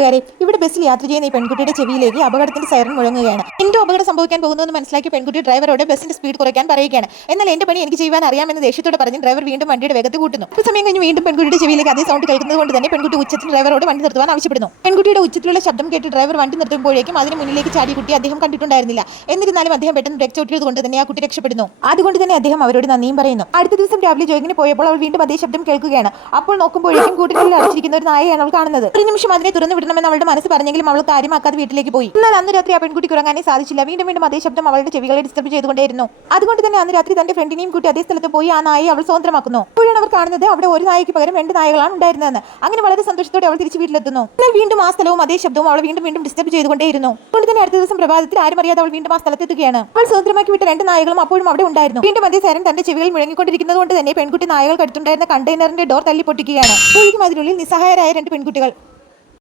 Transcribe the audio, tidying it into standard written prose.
കൂട്ടുകാരെ, ഇവിടെ ബസ്സിൽ യാത്ര ചെയ്യുന്ന ഈ പെൺകുട്ടിയുടെ ചെവിയിലേക്ക് അപകടത്തിന്റെ സൈറൺ മുഴങ്ങുകയാണ്. എന്തോ അപകടം സംഭവിക്കാൻ പോകുന്നു മനസ്സിലാക്കി പെൺകുട്ടി ഡ്രൈവറോട് ബസ്സിന്റെ സ്പീഡ് കുറയ്ക്കാൻ പറയുകയാണ്. എന്നാൽ എന്റെ പണി എനിക്ക് ചെയ്യാൻ അറിയാമെന്ന് ദേഷ്യത്തോടെ പറഞ്ഞ് ഡ്രൈവർ വീണ്ടും വണ്ടിയുടെ വേഗത കൂട്ടുന്നു. ഈ സമയം കഴിഞ്ഞ് വീണ്ടും പെൺകുട്ടിയുടെ ചെവിയിലേക്ക് അതേ സൗണ്ട് കേൾക്കുന്നത് കൊണ്ട് തന്നെ പെൺകുട്ടി ഉച്ചത്തിൽ ഡ്രൈവറോട് വണ്ടി നിർത്തുവാൻ ആവശ്യപ്പെടുന്നു. പെൺകുട്ടിയുടെ ഉച്ചത്തിലുള്ള ശബ്ദം കേട്ട് ഡ്രൈവർ വണ്ടി നിർത്തുമ്പോഴേക്കും അതിന് മുന്നിലേക്ക് ചാടി കുട്ടി അദ്ദേഹം കണ്ടിട്ടുണ്ടായിരുന്നില്ല. എന്നിരുന്നാലും അദ്ദേഹം പെട്ടെന്ന് ബ്രേക്ക് ചവിട്ടിയത് കൊണ്ട് തന്നെ ആ കുട്ടി രക്ഷപ്പെടുന്നു. അതുകൊണ്ട് തന്നെ അദ്ദേഹം അവരോട് നന്ദിയും പറയുന്നു. അടുത്ത ദിവസം രാവിലെ ജോഗിന് പോയപ്പോൾ അവൾ വീണ്ടും അതേ ശബ്ദം കേൾക്കുകയാണ്. അപ്പോൾ നോക്കുമ്പോഴേക്കും കൂട്ടിനുള്ളിൽ അടച്ചിരിക്കുന്ന ഒരു നായയാണ് അവൾ കാണുന്നത്. ഒരു നിമിഷം അതിനെ തുറന്നു വിടണമെന്ന് അവളുടെ മനസ്സ് പറഞ്ഞെങ്കിലും അവൾ കാര്യമാക്കാതെ വീട്ടിലേക്ക് പോയി. എന്നാൽ അന്ന് രാത്രി ആ പെൺകുട്ടിക്ക് ഉറങ്ങാനേ സാധിച്ചില്ല. വീണ്ടും വീണ്ടും അതേ ശബ്ദം അവളുടെ ചെവികളെ ഡിസ്റ്റർബ് ചെയ്തുകൊണ്ടേയിരുന്നു. അതുകൊണ്ട് തന്നെ അന്ന് രാത്രി തന്റെ ഫ്രണ്ടിനെയും കൂട്ടി അതേ സ്ഥലത്ത് പോയി ആ നായയെ അവൾ സ്വതന്ത്രമാക്കുന്നു. അപ്പോഴാണ് അവർ കാണുന്നത് അവിടെ ഒരു നായയ്ക്ക് പകരം 2 നായകളാണ് ഉണ്ടായിരുന്നതെന്ന്. അങ്ങനെ വളരെ സന്തോഷത്തോടെ അവൾ തിരിച്ച് വീട്ടിലെത്തുന്നു. എന്നാൽ വീണ്ടും ആ സ്ഥലവും അതേ ശബ്ദവും അവൾ വീണ്ടും വീണ്ടും ഡിസ്റ്റർബ് ചെയ്തുകൊണ്ടേയിരുന്നു. അതുകൊണ്ട് തന്നെ അടുത്ത ദിവസം പ്രഭാതത്തിൽ ആരും അറിയാതെ അവൾ വീണ്ടും ആ സ്ഥലത്തെത്തുകയാണ്. അവൾ സ്വതന്ത്രമാക്കി വിട്ട 2 നായകളും അപ്പോഴും അവിടെ ഉണ്ടായിരുന്നു. വീണ്ടും അതേ സൈറൻ തന്റെ ചെവികളിൽ മുഴങ്ങിക്കൊണ്ടിരിക്കുന്നത് കൊണ്ട് തന്നെ പെൺകുട്ടി നായകൾ കടുത്തുണ്ടായിരുന്ന കണ്ടെയ്നറിന്റെ ഡോർ തല്ലി പൊട്ടിക്കുകയാണ്. അപ്പോഴേക്കും അതിനുള്ളിൽ നിസ്സഹായരായ 2 പെൺകുട്ടികൾ